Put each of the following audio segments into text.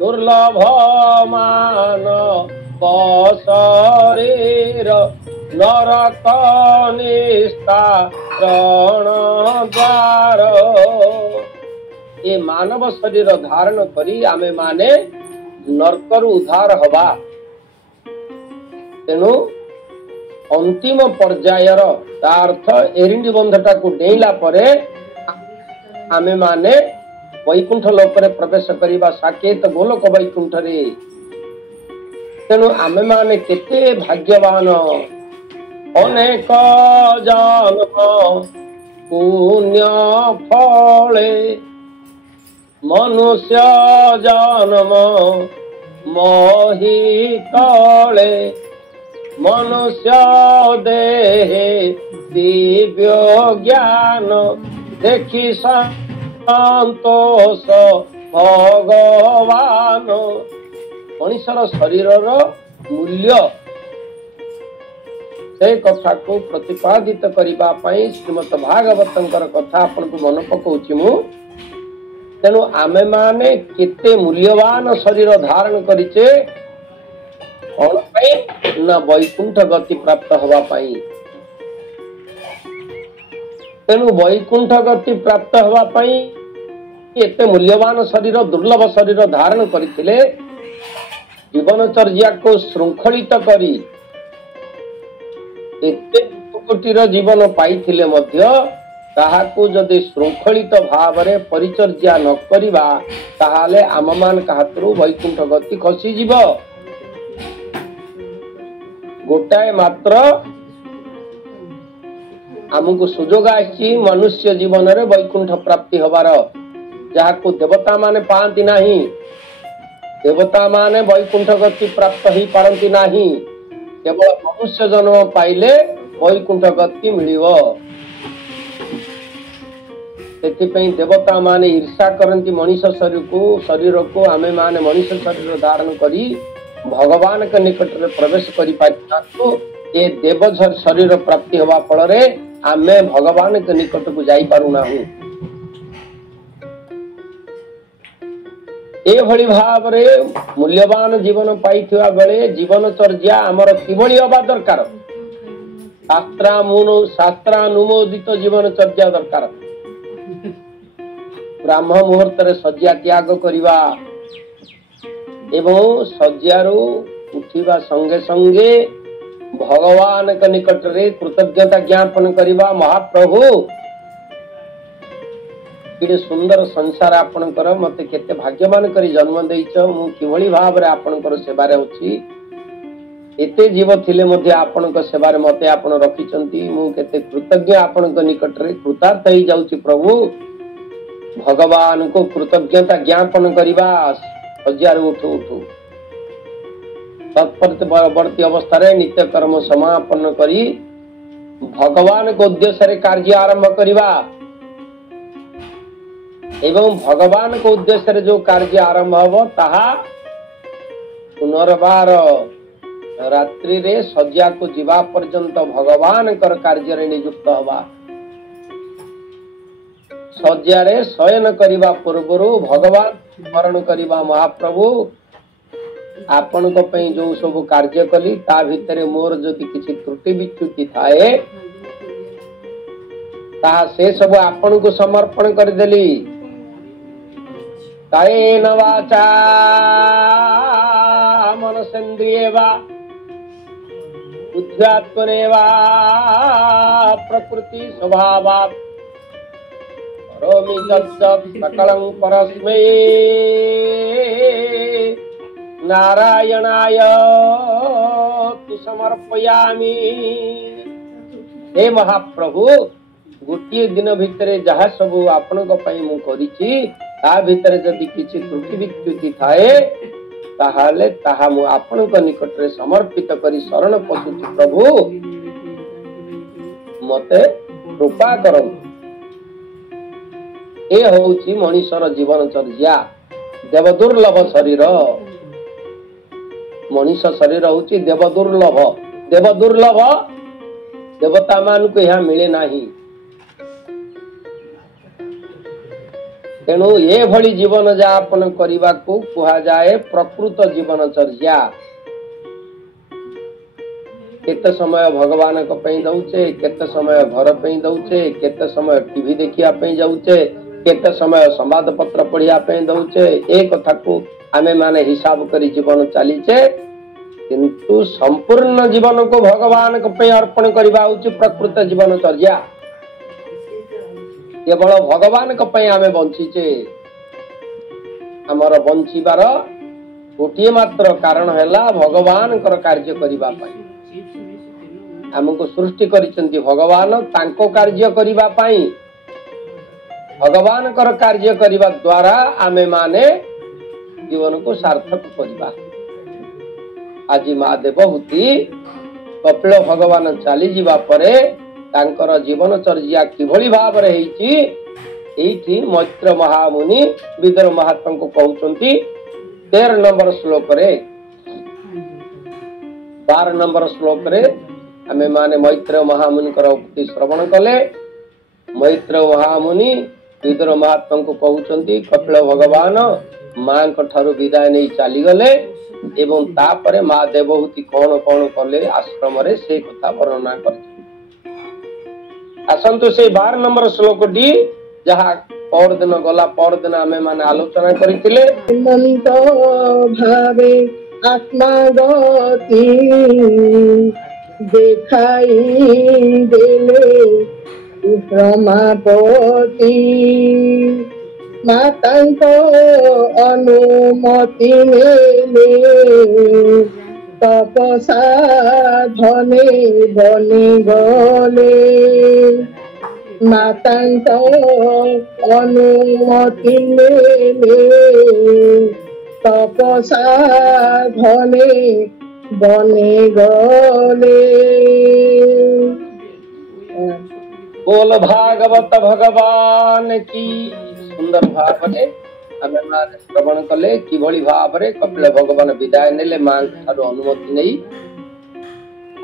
दुर्लभ मान शरीर नरक निस्तारण द्वार। ये मानव शरीर धारण करी आमे माने नरकर उद्धार हवा। तेणु अंतिम पर्यायर अर्थ एरिंडी बंधटा को डेइला परे आमे माने वैकुंठ लोक रे प्रवेश करिबा साकेत गोलोक वैकुंठ रे। तेणु आमे माने केते भाग्यवान। अनेक जन्म पुण्य फले मनुष्य जन्म मोहि तले मनुष्य देहे दिव्य ज्ञान देखी संतोष भगवान। मनुष्यर शरीर मूल्य से कथा को प्रतिपादित करिबा पई श्रीमद् भागवतंकर कथा आपन को मन पकाउछि मु। तेणु आमे माने केते मूल्यवान शरीर धारण करिचे कौन पाई ना वैकुंठ गति प्राप्त हवा पाई। तेणु वैकुंठ गति प्राप्त हवा पाई एते मूल्यवान शरीर दुर्लभ शरीर धारण करथिले। जीवनचर्या को श्रृंखलित करी एते कोटिर जीवन पाइथिले मध्य ताहाकू जदि श्रृंखलित भाव रे परिचर्या न करिबा ताहाले आममान हातरू वैकुंठ गति खसी जीव। गोटाए मात्र आमको सुजोग आछि मनुष्य जीवन रे वैकुंठ प्राप्ति हबार, जहाकू देवता माने पांती नाही। देवता माने वैकुंठ गति प्राप्त ही पारंती नाही। केवल मनुष्य जन्म पाइले वैकुंठ गति मिलिवो। सेथिपई देवता माने ईर्षा करंती मनुष्य शरीर को आमे माने मनुष्य शरीर धारण करी भगवान के निकट रे प्रवेश करि पाइथातो। ए देव शरीर प्राप्ति हवा फल रे आमे भगवान के निकट को जाई पारु नाहु। ए भली भाव रे मूल्यवान जीवन पाइथिवा बेले जीवनचर्या आमर किभली हवा दरकार। शास्त्रानुमोदित जीवनचर्या दरकार। ब्राह्म मुहूर्त रे शଯ୍ୟା त्याग करिवा एवं शଯ୍ୟାरू उठिवा संगे संगे भगवान के निकट रे कृतज्ञता ज्ञापन करिवा। महाप्रभु केते सुंदर संसार आपनकर मते केते भाग्यवान करी जन्म देइछ। मु किभली भाव रे आपनकर सेवा रे अछि। एते जीव थिले मध्ये आपनक सेवा रे मते आपन रखिचंती। मु केते कृतज्ञ आपनक निकट रे कृतार्थ होई जाउची। प्रभु भगवान को कृतज्ञता ज्ञापन करिबा। शଯ୍ୟାରୁ उठू उठू तत्परवर्ती अवस्था रे नित्य कर्म समापन करी भगवान को उद्देश्य रे कार्य आरंभ करिबा। एवं भगवान को उद्देश्य रे जो कार्य आरंभ हबो ताहा पुनर्बार रात्रि रे शଯ୍ୟା को जीवा पर्यंत भगवान कर कार्य रे नियुक्त हबा। शଯ୍ୟା रे शयन करिबा पूर्वरु भगवान स्मरण करिबा। महाप्रभु आपण को पई जो सब कार्य कली ता भितरे मोर जदि किछि त्रुटि विच्युति थाए ता से सब आपण को समर्पण कर देली। कायेन वाचा मनसेन्द्रियेवा बुद्ध्यात्मनेवा प्रकृति स्वभावात् करोमि यत् सकलं परस्मै नारायणाय तु समर्पयामि। हे महाप्रभु गोटे दिन भितरे जहा सब आपण मु करिछि ता भितरे जदि किछि त्रुटि विच्युति थाए ताहाले ताहा मु आपण निकट रे समर्पित करी शरण पशुछि। प्रभु मते कृपा करम। ए होउछि मनुष्यर जीवनचर्या। देव दुर्लभ शरीर मनुष्य शरीर होउछि देव दुर्लभ। देव दुर्लभ देवता मान को यह मिले नाही। तेणु ये भली जीवन यापन करने को कहुए प्रकृत जीवनचर्या। केते समय भगवान दौचे, केते समय घर पे दौचे, केते समय टीवी देखिया पे जाऊचे, केते समय संवाद पत्र पढ़िया पे दौचे। एक कथा को आमे माने हिसाब करी जीवन चलीचे, किंतु संपूर्ण जीवन को भगवान पे अर्पण करवा प्रकृत जीवनचर्या। केवल भगवान आमे बंचीचे। आमर बंचीबार गोटे मात्र कारण है भगवान कार्य करबा पाई। हमको सृष्टि करिसेंती भगवान, तांको कार्य करबा पाई। भगवान कर कार्य करबा द्वारा आमे माने जीवन को सार्थक करबा। आज माँ देवहूति कपिल भगवान चली जीवा परे तांकर जीवनचर्या किभली भाव रे हेची एठी मैत्र महामुनि विदुर महात्मा को कहउचंती 13 नंबर श्लोक रे। 12 नंबर श्लोक रे आमे माने मैत्र महामुनि कर उक्ति श्रवण कले। मैत्र महामुनि विदुर महात्मा को कहउचंती कपिल भगवान मां को ठारू विदाय नहीं चली गले एवं तापरे माँ देवहूति कौन कौन कले आश्रम रे से कथा वर्णना कर। आसंतु से 12 नंबर श्लोक टी जहाँ पर दिन गला पर दिन आमे माने आलोचना करितिले। अनंत भावे आत्मा गति देखाई देले रमापति मातांको अनुमति नेले तपसा धने बनी गले। मातांको अनुमति नेले तपसा धने बनी गले। बोल भागवत भगवान की। सुंदर भाव ने आमे माने श्रवण कले किभली भाव रे कपिल भगवान विदाय नेले मां ठारो अनुमति नहीं।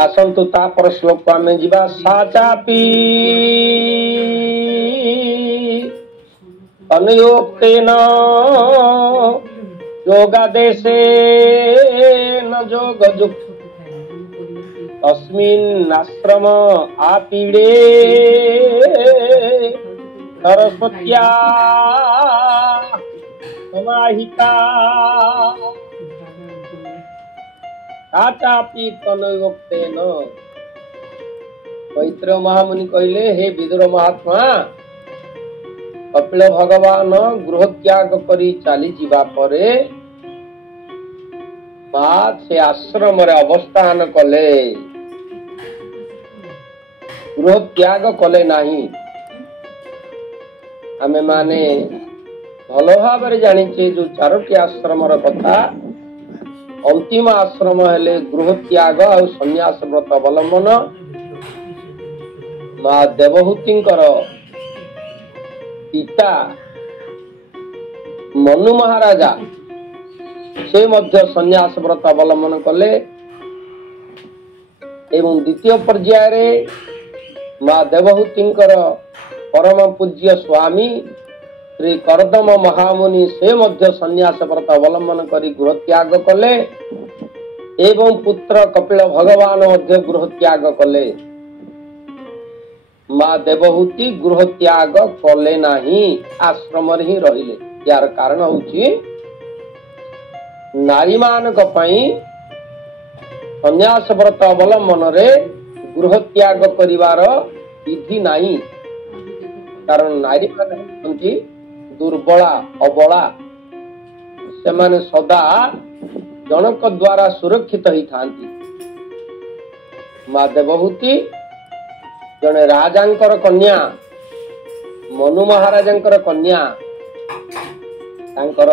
आसंतु तापर श्लोक को आमे जीवा। साचापि अनुयोक्तेन योगादेशेन योगयुक्त तस्मिन् आश्रम आपीडे सरस्वत्या समाहिता। साचापि तनुयोक्तेन। मैत्र महामुनि कहले हे विदुर महात्मा कपिल भगवान गृह त्याग करी चली जीवा परे से आश्रम रे अवस्थान कले, गृह त्याग कले नाही। आमे माने भल भाव जानिचे जो 4टी आश्रम कथा। अंतिम आश्रम हेले गृह त्याग और संन्यास व्रत अवलंबन। माँ देवहूतिंकर पिता मनु महाराजा से मध्य संन्यास व्रत अवलंबन कले एवं द्वितीय पर्याय रे माँ देवहूतिंकर परम पूज्य स्वामी श्री कर्दम महामुनि से मध्य संन्यास व्रत अवलंबन करी गृह त्याग कले एवं पुत्र कपिल भगवान मध्य गृह त्याग कले। माँ देवहूति गृह त्याग कले नाही, आश्रम रे ही रहिले। यार कारण होची नारी मानक पई संन्यास व्रत अवलंबन रे गृह त्याग करिवार विधि नाही। कारण नारी माने दुर्बला अबला से माने सदा जनक द्वारा सुरक्षित ही थांती। माँ देवहूति जने राजांकर कन्या मनु महाराजंकर कन्या तांकर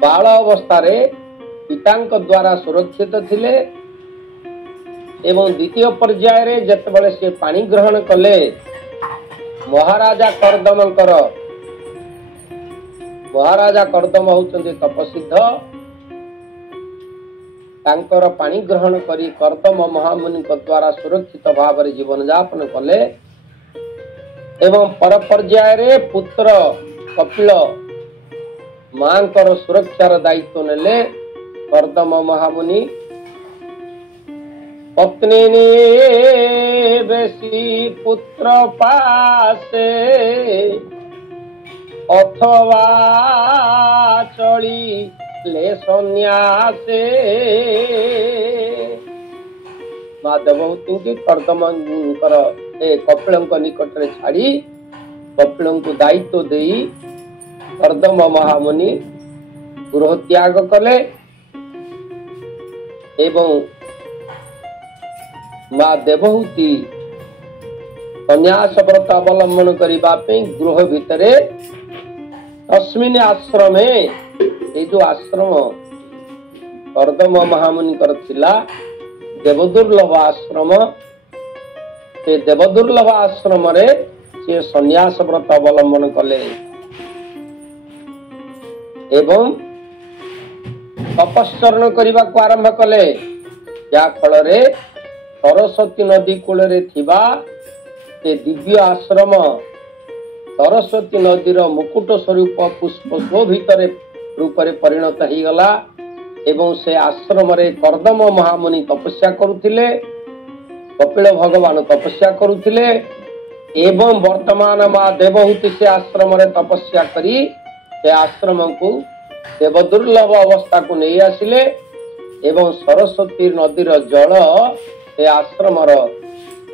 बाल अवस्था रे पितांक द्वारा सुरक्षित थिले एवं द्वितीय पर्याय रे जतबेले से पानी ग्रहण कले महाराजा कर्दम होचंती तपसिद्ध। तांकर पानी ग्रहण करी कर्दम महामुनि द्वारा सुरक्षित भाव रे जीवन यापन कले एवं पर पर्याय रे पुत्र कपिल मांकर सुरक्षार दायित्व नेले कर्दम महामुनि पत्नी बेसी पुत्र पासे अथवा चली ले सन्यासे माँ देवहूति की कर्दम कपिल निकट छाड़ी कपिल को दायित्व दे कर्दम महामुनि गृह त्याग कले एवं माँ देवहूति संन्यास व्रत अवलंबन करने गृह भितरे तस्मिन् आश्रमे ये जो आश्रम कर्दम महामुनि थिला देवदुर्लभ आश्रम से देवदुर्लभ आश्रम रे से संन्यास व्रत अवलंबन कले एवं तपस्चरण करने को आरंभ कले या फल सरस्वती नदी कूल थिबा से दिव्य आश्रम सरस्वती नदीर मुकुट स्वरूप पुष्प शोभित रूप से परिणत हो गला एवं से आश्रम रे कर्दम महामुनि तपस्या करुथिले कपिल भगवान तपस्या करुथिले एवं वर्तमान माँ देवहूति से आश्रम रे तपस्या करी से आश्रम को देवदुर्लभ अवस्था को नहीं आसिले एवं सरस्वती नदीर जल से आश्रम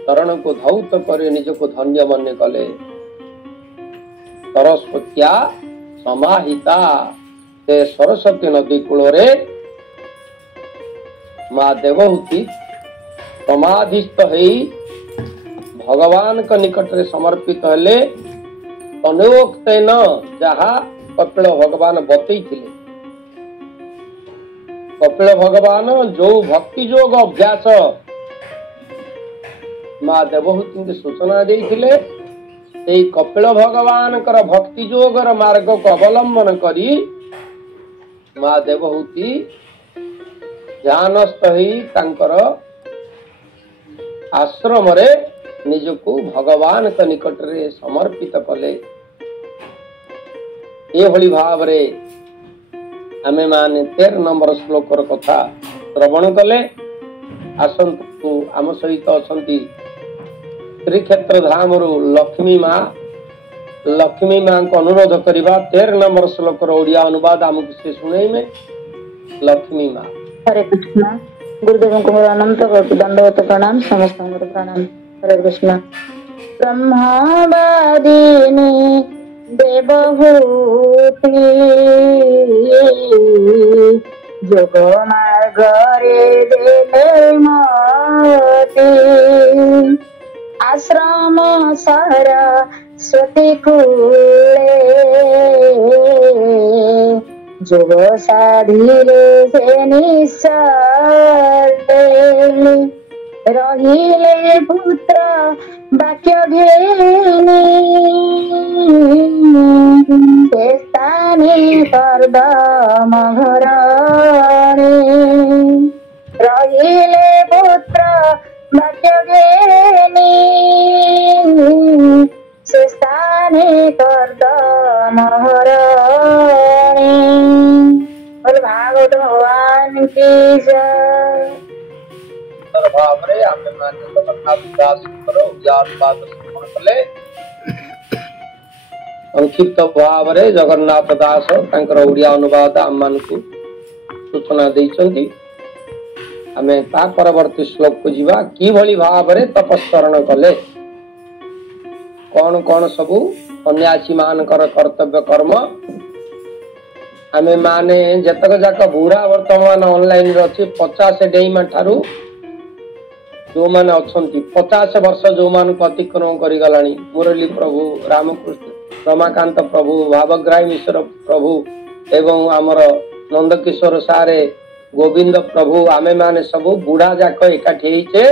चरण को धौत कर निज को धन्य मन कले सरस्वत्या समाहिता से सरस्वती नदी कूल माँ देवहूति समाधिस्थ हो भगवान का निकट रे समर्पित हेले तनोक्तेन जहा कपिल भगवान बतई कपिल भगवान जो भक्ति योग अभ्यास माँ देवहूति सूचना देइथिले कपिल भगवान कर भक्ति योग मार्ग को अवलंबन करी माँ देवहूति ध्यानस्थ हो आश्रम रे निज को भगवान का निकट रे समर्पित कले ये भाव रे आमे माने 13 नंबर श्लोक कथा श्रवण कले आसंतु आम सहित असंती श्रीक्षेत्र धाम लक्ष्मी माँ को अनुरोध करवा 13 नंबर श्लोक ओडिया अनुवाद आमको से सुनाई में लक्ष्मी माँ। हरे कृष्ण गुरुदेव को मोर अनंत दंडवत प्रणाम समस्त प्रणाम। हरे कृष्ण ब्रह्मवादिनी देवहूति जोग मार्ग रे देले मति आश्रम सरस्वती कूले जोग साधिले से निस्सते रहिले पुत्र वाक्य घेनी से स्थाने कर्दम घरणे रहिले पुत्र वाक्य घेनी से स्थाने कर्दम घरणे। बोल भागवत भगवान की जय। भावरे आमे माने तो कथा विकास करो याद बात श्रवण कले संक्षिप्त भावरे जगन्नाथ दास तांकर ओडिया अनुवाद आम मान को सूचना देइचंती आमे ता परवर्ती श्लोक को जीवा की भली भावरे तपस्करण कले कौन कौन सबु सन्यासी मानकर कर्तव्य कर्म आमे माने जतक जाक बुढ़ा वर्तमान ऑनलाइन रे अछि 50 डेइमा ठारू जो माने अछंती 50 वर्ष जो मान को अतिक्रमण करि गलानी मुरली प्रभु रामकृष्ण रमाकांत प्रभु भावग्राही मिश्र प्रभु एवं आमर नंदकिशोर सारे गोविंद प्रभु आमे माने सब बुढ़ा जाक एकाठी हेइचे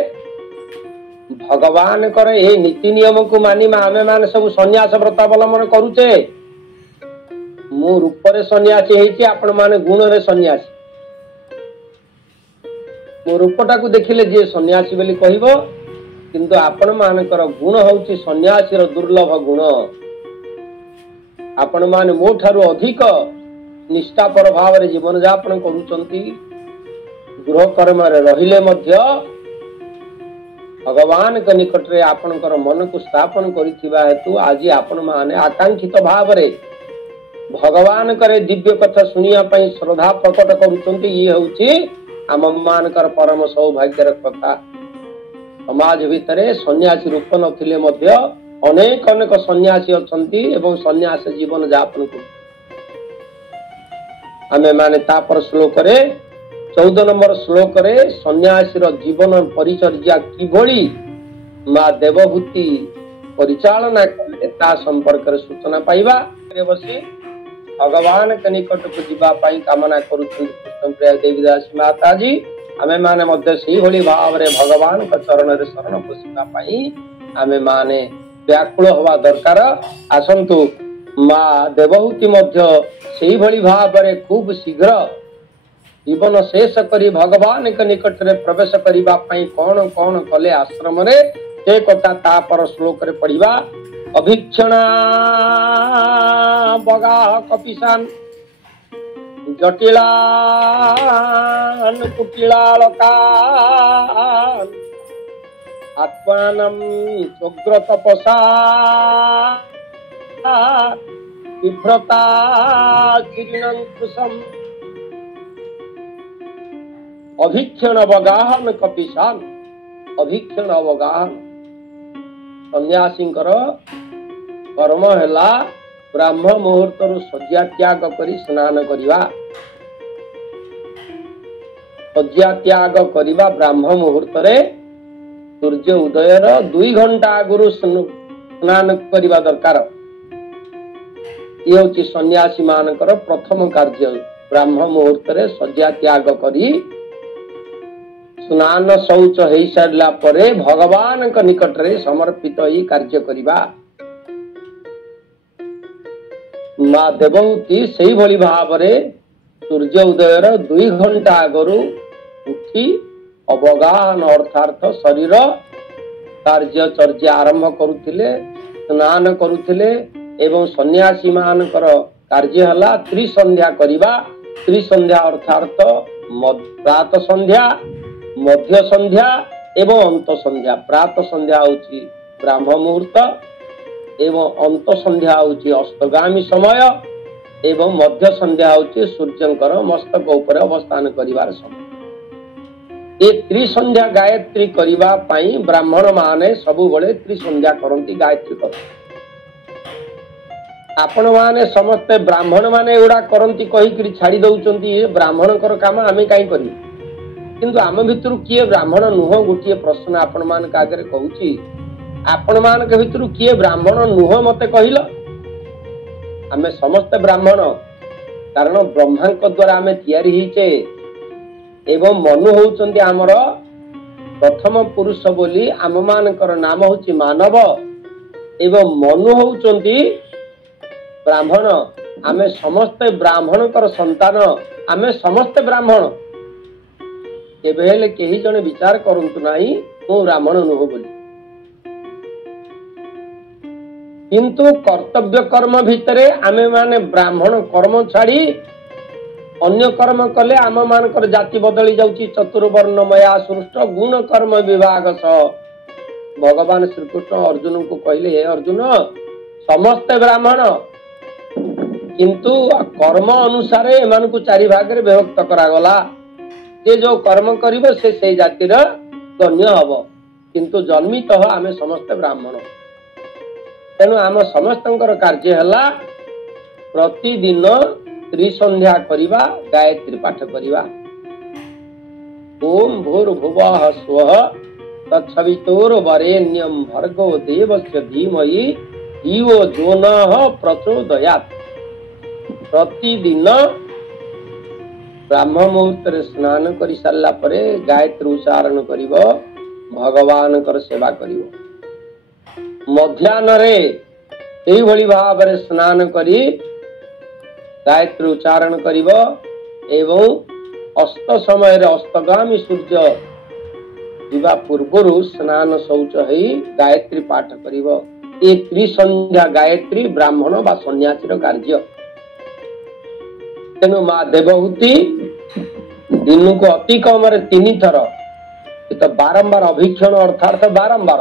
भगवान कर ए नीति नियम को मानी आमे माने सब सन्यास व्रत अवलंबन करूचे मु रूप रे सन्यासी हेइचे आपण माने गुण रे सन्यासी मो रूपटा को देखिले जे सन्यासी बोली कहबो किंतु आपण मानकर गुण होउची सन्यासी रो दुर्लभ गुण आपण माने मो ठारू अधिक निष्ठापर भाव रे जीवन यापन करूचंती गृह कर्म रे रहिले मध्य भगवान के निकट रे आपनकर मन को स्थापन करिथिबा हेतु आज आपण माने आकांक्षित भाव रे भगवान करे दिव्य कथा सुनिया पई श्रद्धा प्रकट करूचंती। ये होची आम मानकर परम सौभाग्यर कथा। समाज भितरे सन्यासी रूप नथिले मध्य अनेक अनेक सन्यासी अछंती एवं सन्यास जीवन यापन कर आमे माने तापर श्लोक रे 14 नंबर श्लोक रे सन्यासी रो जीवन परिचर्या किभली मां देवभूति परिचालना करे ता संपर्क रे सूचना पाइबा। बसी भगवान के निकट को जीवा पाई कामना करूछन कृष्ण प्रिया देवीदास माता जी। आमे माने मध्य सही होली भाव रे भगवान के चरण रे शरण पसिबा पाई आमे माने व्याकुल हवा दरकार। आसंतु मां देवहूति मध्य सही भली भाव रे खूब शीघ्र जीवन शेष करी भगवान के निकट रे प्रवेश करिबा पाई कोन कोन कले आश्रम रे से कथा ता पर श्लोक रे पढ़िबा। अभिक्षणा बगा कपिशान जटिलान कुटिलालकान आत्मानं चोग्र तपसा विभ्रता चिरिणं कुसम अभिक्षण अवगाहन कपिशान अभिक्षण अवगाहन सन्यासी कर्म है ब्राह्म मुहूर्त शज्या त्याग करी स्नान करिवा। शज्या त्याग करिवा ब्राह्म मुहूर्त रे सूर्य उदयर 2 घंटा आगुरु स्नान करिवा दरकार। ये होची सन्यासी मानकर प्रथम कार्य। ब्राह्म मुहूर्त रे शज्या त्याग करी स्नान शौच हो सारा परे भगवान के निकट रे समर्पित ही कार्य करिबा। मां देवहूति सही भली भाव रे सूर्य उदयर 2 घंटा आगरु उठी अवगाहन अर्थात शरीर कार्य चर्या आरंभ करुथिले स्नान करुथिले एवं सन्यासी मानकर कार्य हला त्रिसंध्या करिबा। त्रिसंध्या अर्थात प्रात संध्या मध्य संध्या एवं अंत संध्या। प्रात संध्या होची ब्राह्म मुहूर्त एवं अंत संध्या होची अस्तगामी समय एवं मध्य संध्या होची सूर्यंकर मस्तक ऊपर अवस्थान करिवार समय। ए त्रिसंध्या गायत्री करिवा पाई ब्राह्मण माने सबु बळे त्रिसंध्या करंती गायत्री करंती। आपण माने समस्त ब्राह्मण माने एडा करंती कहि कि छाडी दउचंती ब्राह्मण कर काम आमे काई करी। किंतु आम भितर किए ब्राह्मण नुह गोटे प्रश्न आपण मान आगे कहूची। आपण मान के भितर किए ब्राह्मण नुह मते कहिल। आमे समस्त ब्राह्मण कारण ब्रह्मा द्वारा आमे तैयारी हिचे एवं मनु होउचंती आमर प्रथम पुरुष बोली आम मानकर नाम होची मानव एवं मनु होउचंती ब्राह्मण। आमे समस्त ब्राह्मण कर संतान आमे समस्त ब्राह्मण। केबे हेले केही जने विचार करंतु नाही मो ब्राह्मण नुह बोली। किंतु कर्तव्य कर्म भितरे आमे माने ब्राह्मण कर्म छाड़ी अन्य कर्म कले आम मानकर जाति बदली जाउची। चतुर्वर्ण मया सृष्ट गुण कर्म विभाग सह भगवान श्री कृष्ण अर्जुन को कहले हे अर्जुन समस्त ब्राह्मण किंतु कर्म अनुसार एमान को 4 भाग रे विभक्त करा गला। जे जो कर्म करिवो से सेई जातिर गण्य हबो। किंतु जन्मितः आमे समस्त ब्राह्मण। तेनु आम समस्तंकर कार्य हला प्रतिदिन त्रिसंध्या करिवा गायत्री पाठ करिवा। ओम भूर्भुवः स्वः तत्सवितुर्वरेण्यं भर्गो देवस्य धीमहि धियो यो नः प्रचोदयात्। प्रतिदिन ब्राह्म मुहूर्त रे स्नान करि सारला परे गायत्री उच्चारण करिवो भगवान कर सेवा करिवो। मध्याह्न रे एई भली भाव रे स्नान करी गायत्री उच्चारण करिवो एवं अस्त समय रे अस्तगामी सूर्य दिवा पूर्वरु स्नान शौच होई गायत्री पाठ करिवो ए त्रिसंध्या गायत्री ब्राह्मण बा सन्यासी कार्य। तेणु माँ देवहूति दिन को अति कम 3 थर तो बारंबार अभिक्षण अर्थात बारंबार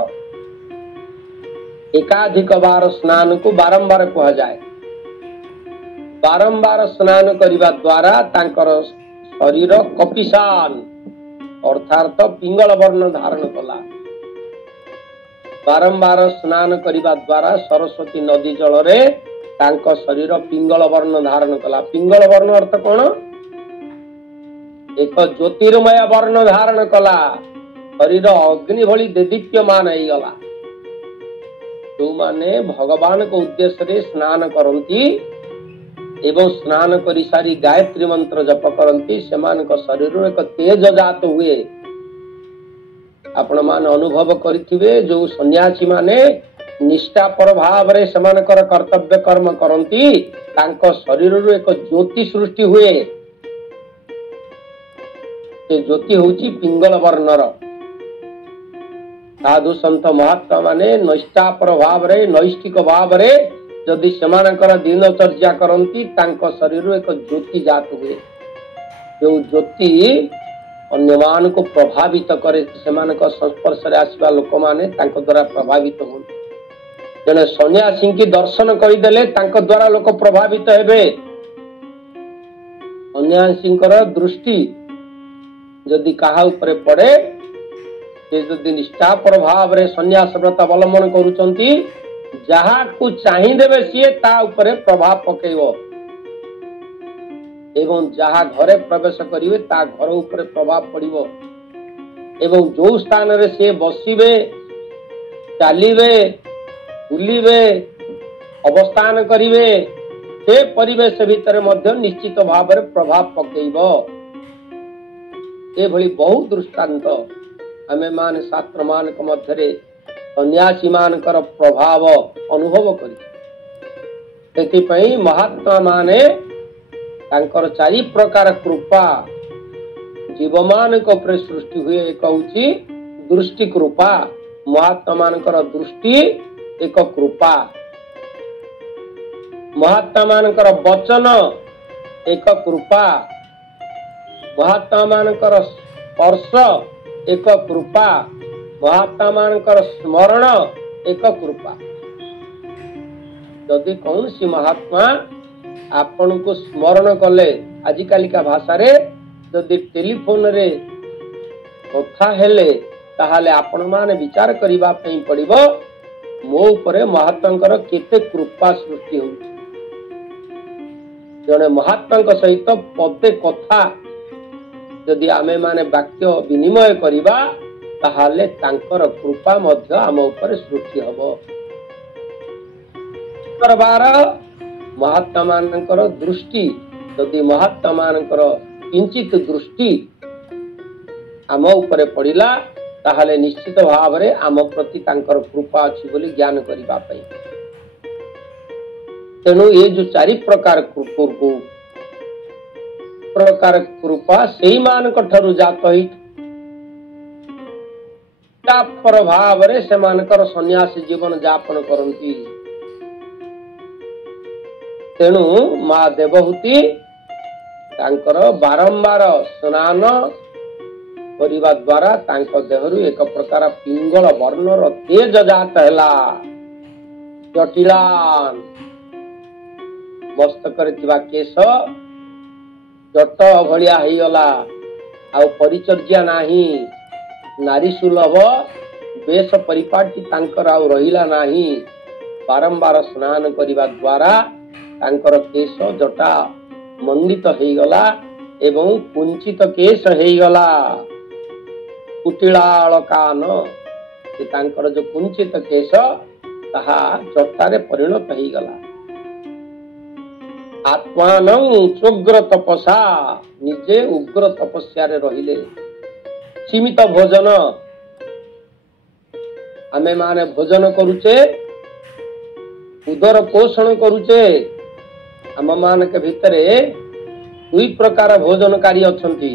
एकाधिक बार स्नान को बारंबार कहा जाए। बारंबार स्नान करने द्वारा तांकर शरीर कपिशान अर्थात पिंगल वर्ण धारण कला। बारंबार स्नान करने द्वारा सरस्वती नदी जल रे तांको शरीर पिंगल वर्ण धारण कला। पिंगल वर्ण अर्थ कौन? एक ज्योतिर्मय वर्ण धारण कला। शरीर अग्नि भली देदीप्यमान हो गला। जो माने भगवान को उद्देश्य रे स्नान करती एवं स्नान करी सारी गायत्री मंत्र जप करती सेमान को शरीर एक तेज जात हुए। आपण मान अनुभव करिथिबे जो सन्यासी माने निष्ठापर भाव रे सेमानकर कर्तव्य कर्म करती तांको शरीर रो एक ज्योति सृष्टि हुए। से ज्योति होची पिंगल वर्णर। साधु संत महात्मा माने निष्ठापर भाव रे नैष्ठिक भाव रे जदि सेमानकर दिनचर्या करती तांको शरीर एक ज्योति जात हुए। जो ज्योति अन्यमान को प्रभावित करे सेमानक संस्पर्श रे आसीबा लोक माने तांको द्वारा प्रभावित हो। जने सन्यासी की दर्शन करदेले तांको द्वारा लोक प्रभावित हेबे। सन्यासींकर दृष्टि जदि काहा उपरे पड़े से जदि निष्ठापर भाव रे सन्यास व्रत अवलंबन करूचंती जहा को चाहि देबे सिए ता उपरे प्रभाव पकेइबो एवं जहा घरे प्रवेश करिवे ता घर उपरे प्रभाव पड़िबो एवं जो स्थान रे से बसिबे चालिबे बुलिबे अवस्थान करिवे से परिवेश भितर मध्य निश्चित भाव रे प्रभाव पकेइबो। ए भली बहुत दृष्टांत आमे मान शास्त्र मान के मध्य सन्यासी मानकर प्रभाव अनुभव करि। महात्मा माने तांकर 4 प्रकार कृपा जीव मान को उपरे सृष्टि हुए। एक होची दृष्टि कृपा। महात्मा मानकर दृष्टि एक कृपा। महात्मा मानकर वचन एक कृपा। महात्मा मानकर स्पर्श एक कृपा। महात्मा मानकर स्मरण एक कृपा। जदि कौन सी महात्मा आपण को स्मरण कले आजिकाली का भाषा रे जदि टेलीफोन रे कथा हेले ताहाले आपण माने विचार करिबा पई पड़िबो मो उपरे महात्मांकर केते कृपा सृष्टि हो। जने महात्मांक सहित पदे कथा यदि आमे माने वाक्य विनिमय करिबा ताहाले तांकर कृपा मध्य आम ऊपर सृष्टि हबो। करबार महात्मा मानकर दृष्टि यदि महात्मा मानकर किंचित दृष्टि आम ऊपर पड़िला ताहाले निश्चित भाव रे आम प्रति तांकर कृपा अछि बोली ज्ञान करिबा पई। तेणु ये जो 4 प्रकार कृपा सेई मानक ठरु जात होई पर भाव रे से मानकर सन्यासी जीवन यापन करंती। तेणु माँ देवहूति तांकर बारंबार स्नान करिबा द्वारा तांको देहरु एक प्रकार पिंगल वर्णर तेज जात हैला। जटिलान मस्तक रे थिबा केश जट भलिया हेई गला। आ परिचर्या नाही। नारी सुलभ बेश परिपाटी तांकर आउ रहिला नाही। बारंबार स्नान करिबा द्वारा तांकर केश जटा मंडित हेई गला एवं कुंचित केश हेई गला। कुटिलाळ कान से तांकर जो कुंचित केश ताहा जटारे परिणत हेई गला। आत्मानं उग्र तपसा निजे उग्र तपस्या रे रहिले। सीमित भोजन आमे माने भोजन करूचे उदर पोषण करूचे। आम मान के भितरे 2 प्रकार भोजनकारी अछंती।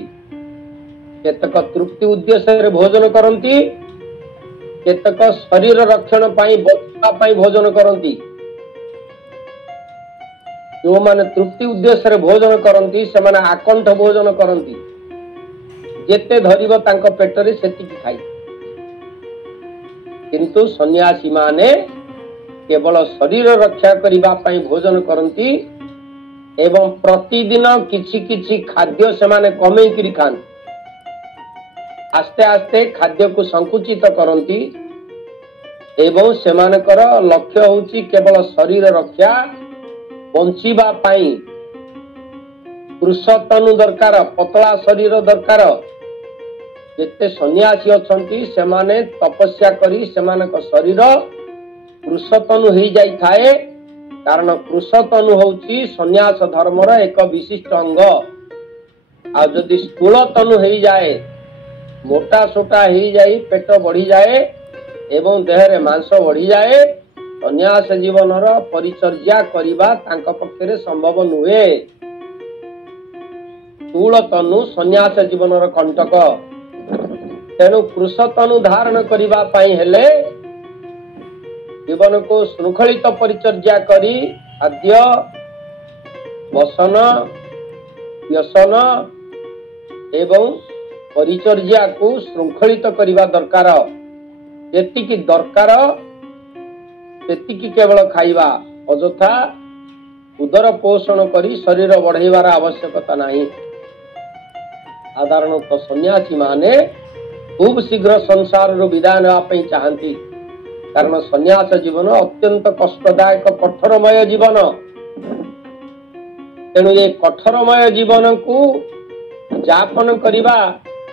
केतक तृप्ति उद्देश्य रे भोजन करंती केतक शरीर रक्षण पाई भोजन करती जो माने तृप्ति उद्देश्य भोजन करती से माने आकंठ भोजन करती जेते धरिब तांको पेटरे सेतिकी खाई किंतु सन्यासी माने केवल शरीर रक्षा करिबा पई भोजन करती एवं प्रतिदिन किछि किछि खाद्य से माने कमे किरि खान आस्ते आस्ते खाद्य को संकुचित करती एवं सेमानकर लक्ष्य होची केवल शरीर रक्षा बंचिबा पाई कृषतनु दरकार पतला शरीर दरकार जेते सन्यासी अछंती सेमाने तपस्या करी सेमानक शरीर कृषतनु हो जाई थाए कारण कृषतनु होची सन्यास धर्मर एक विशिष्ट अंग आ जदि स्थूल तनु हो जाए मोटा सोटा हो जाए पेट बढ़ी जाए एवं देहरे मांस बढ़ी जाए सन्यास जीवनर परिचर्या करिबा तांका पक्षरे संभव नुहे स्थूल तनु सन्यास जीवनर कंटक तेणु कृषतनु धारण करिबा पाई हेले जीवन को श्रृंखलित परिचर्या करी खाद्य वसन व्यसन एवं परिचर्या को श्रृंखलित करिबा दरकार जेतिकी दरकार सेतिकी केवल खाइबा अजथा उदर पोषण करी शरीर बढ़ाइबार आवश्यकता नहीं साधारणतः सन्यासी माने खूब शीघ्र संसार विदाय नापी चाहती कारण सन्यास जीवन अत्यंत कष्टदायक कठोरमय जीवन तेणु ये कठोरमय जीवन को यापन करिबा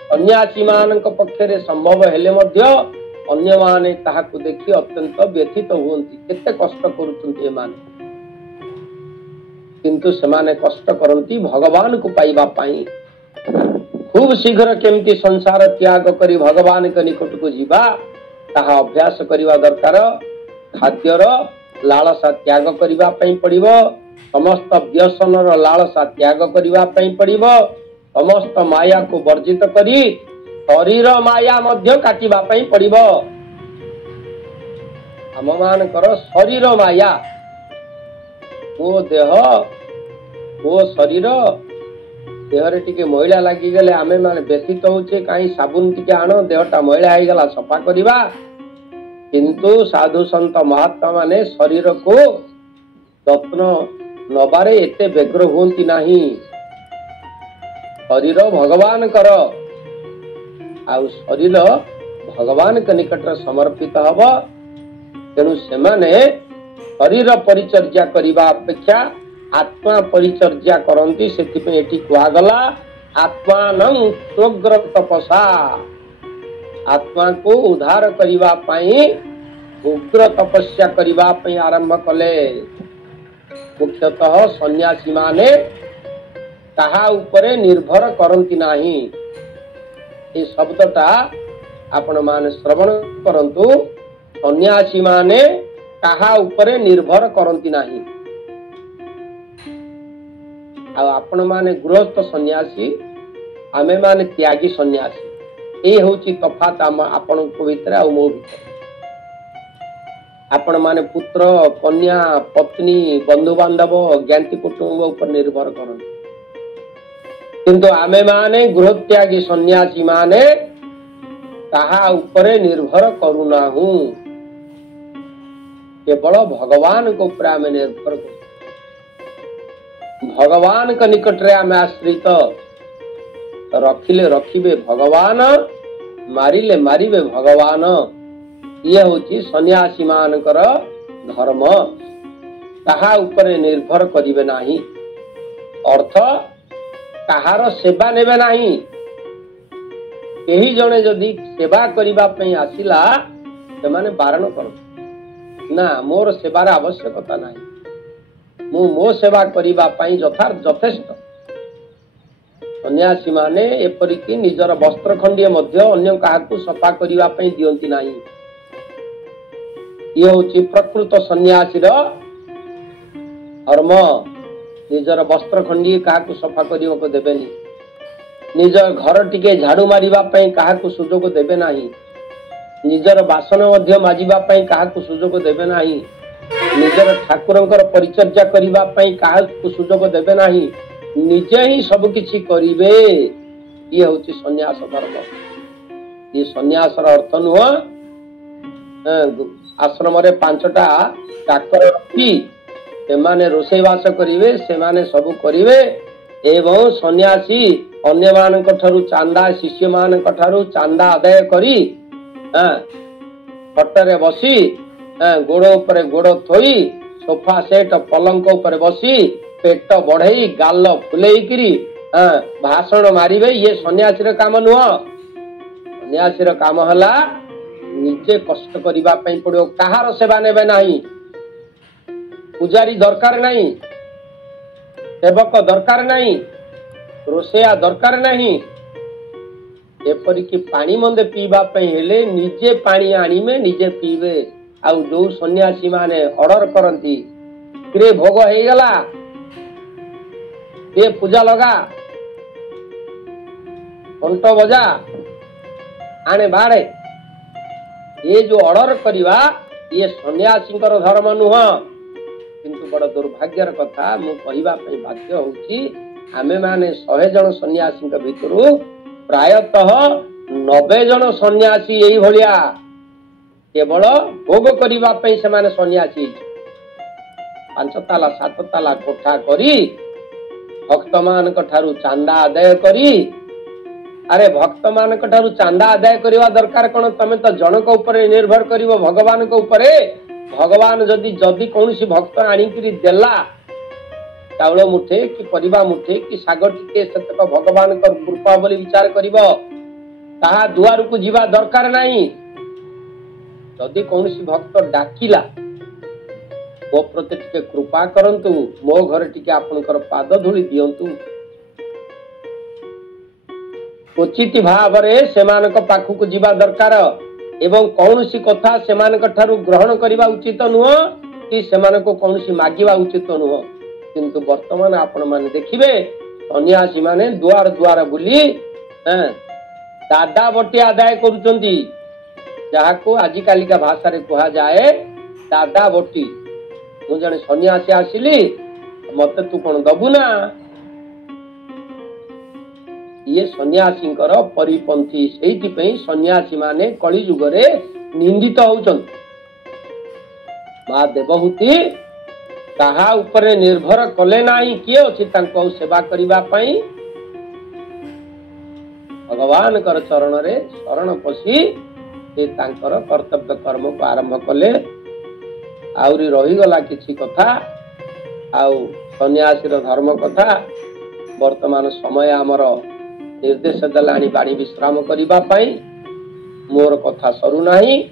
सन्यासी मानक पक्षरे संभव हेले मध्य अन्य माने ताहाकु देखि अत्यंत व्यथित हुअन्ति केते कष्ट करूछन्ति माने किंतु सेमाने कष्ट करन्ति भगवान को पाइबा पाई खूब शीघ्र केमती संसार त्याग करी भगवान के निकट को जीवा ताहा अभ्यास करिवा दरकार खाद्यर लालसा त्याग करिवा पई पड़िबो समस्त व्यसनर लालसा त्याग करिवा पई पड़िबो समस्त माया को वर्जित करी शरीर माया मध्य काटिबा पई पड़िबो हम मानकर शरीर माया वो देह वो शरीर देहरे टिके मैला लागी गले आमे माने व्यथित होचे काई साबुन टिके आनो देहटा मैला हो गला सफा करिबा किंतु साधु संत महात्मा माने शरीर को जत्न नबारे एते व्यग्र होंती नाही शरीर भगवान कर आउ शरीर भगवान के निकट समर्पित हब तेणु सेमाने शरीर परिचर्या करिबा अपेक्षा आत्मा परिचर्या करती से कहगला आत्मान स्वग्र तपसा आत्मा को उद्धार करिबा पाई उग्र तपस्या करिबा पाई आरंभ कले मुख्यतः सन्यासी माने ताहा उपरे निर्भर करती नाही ये शब्दटा आपण माने श्रवण करंतु सन्यासी माने ताहा उपरे निर्भर करती नाही आपण माने गृहस्थ सन्यासी आमे माने त्यागी सन्यासी ए होची तफात आपण को भीतर आ मो भीतर आपण माने पुत्र कन्या पत्नी बंधु बांधव ज्ञाति कुटुंब ऊपर निर्भर करन किंतु आमे माने गृह त्यागी सन्यासी माने ताहा उपरे निर्भर करूना हूं केवल भगवान को ऊपर आमे निर्भर करू भगवान के निकट रे आमे आश्रित रखिले रखिबे भगवान मारिले मारिबे भगवान ये होची सन्यासी मानकर धर्म ताहा उपरे निर्भर करिवे नाही अर्थ ताहार सेवा नेबे नाही केही जणे जदि सेवा करिबा पई आसिला से माने बारण कर ना मोर सेवार आवश्यकता नाही मु मो सेवा करिबा पई यथेष्ट सन्यासी माने एपरिकी निजर वस्त्र खंडिए मध्य अन्य काहाकू सफा करिबा पई दियंती नाही ये होची प्रकृत सन्यासीर धर्म निजर वस्त्र खंडिए काहाकू सफा करिबा को देबेनी निज घर टिके झाड़ू मारिबा पई काहाकू सुजोग देबे नाही निजर बासन मध्य माजिबा पई काहाकु सुजोग देबे नाही, निजर ठाकुरंकर परिचर्या करिबा पई काहाकु सुजोग देबे नाही, निजे ही सब किछि करिवे। ये होछि सन्यास धर्म। ये सन्यासर अर्थ नुह आश्रम रे 5टा चाकर रखी सेमाने रोषेईवास करिवे, सेमाने सब करिवे एवं सन्यासी अन्य मानक ठारू चांदा शिष्य मानक ठारू चांदा आदाय करी खटरे बसी गोड़ ऊपर गोड़ थोई सोफा सेट पलंक ऊपर बसी पेट बढ़ई गाल फुलेई भाषण मारिबे। ये सन्यासी काम नुह। सन्यासी काम हला निजे कष्ट करिबा पई पड़ो, कहार सेवा नेबे नाही, पूजारी दरकार नहीं, सेवक दरकार नहीं, रोषेया दरकार नहीं। एपरिकी पानी मंदे पीवा पई हेले निजे पानी आनिमे निजे पीवे। आउ जो सन्यासी माने ऑर्डर करंती रे भोग हे गला ये पूजा लगा घंट बजा आने बाड़े, ये जो ऑर्डर करिवा ये सन्यासी धर्म नुह। किंतु बड़ दुर्भाग्यर कथा मु कहिबा पई बाध्य होउची, आमे माने 100 जन सन्यासी भितरु प्रायतः 90 जन सन्यासी एई भलिया केवल भोग करिबा पई से माने सन्यासी 5 ताला 7 ताला कोठा करी भक्त मानक ठारू चांदा आदाय करी। अरे भक्त मानक ठारू चांदा आदाय करिवा दरकार कोन? तमे तो जनक ऊपर निर्भर करिवो, भगवान को ऊपर। भगवान जदि जदि कौनसी भक्त आनिकरी देला चाउल मुठे कि परिबा मुठे कि सागर टिके सेतक भगवान कर कृपा बोली विचार करिवो, ताहा दुआर को जीवा दरकार नहीं। जदि कौनसी भक्त डाकिला मो प्रति टिके कृपा करंतु, मो घर टिके आपनकर पाद धूली दियंतु, उचित भाव रे सेमानक पाखु जीवा दरकार एवं कौनसी कथा सेमानक ठारू ग्रहण करिबा उचित नुह कि सेमानको कौनसी मागिबा उचित नुह। किंतु वर्तमान आपण माने देखिबे सन्यासी माने दुआर दुआर बुली दादा बटी आदाय करूचंती, जाहाको आजि कालिका भाषा रे कहा जाए दादा बटी। मु जने सन्यासी आसिली मते तू कोन दबु ना। ये सन्यासी परिपंथी, सेठी पई सन्यासी माने कली युग रे निंदित होउचंती। मां देवहूति ताहा ऊपर निर्भर कले नाही, किए अछि तांको सेवा करिबा पई भगवान कर चरण रे शरण पसी से तांकर कर्तव्य कर्म को आरंभ कले। आउरी रही गला किछि कथा आउ सन्यासी धर्म कथा। वर्तमान समय आमर निर्देश देलानी बाणी विश्राम करिबा पई। मोर कथा सरू नाही।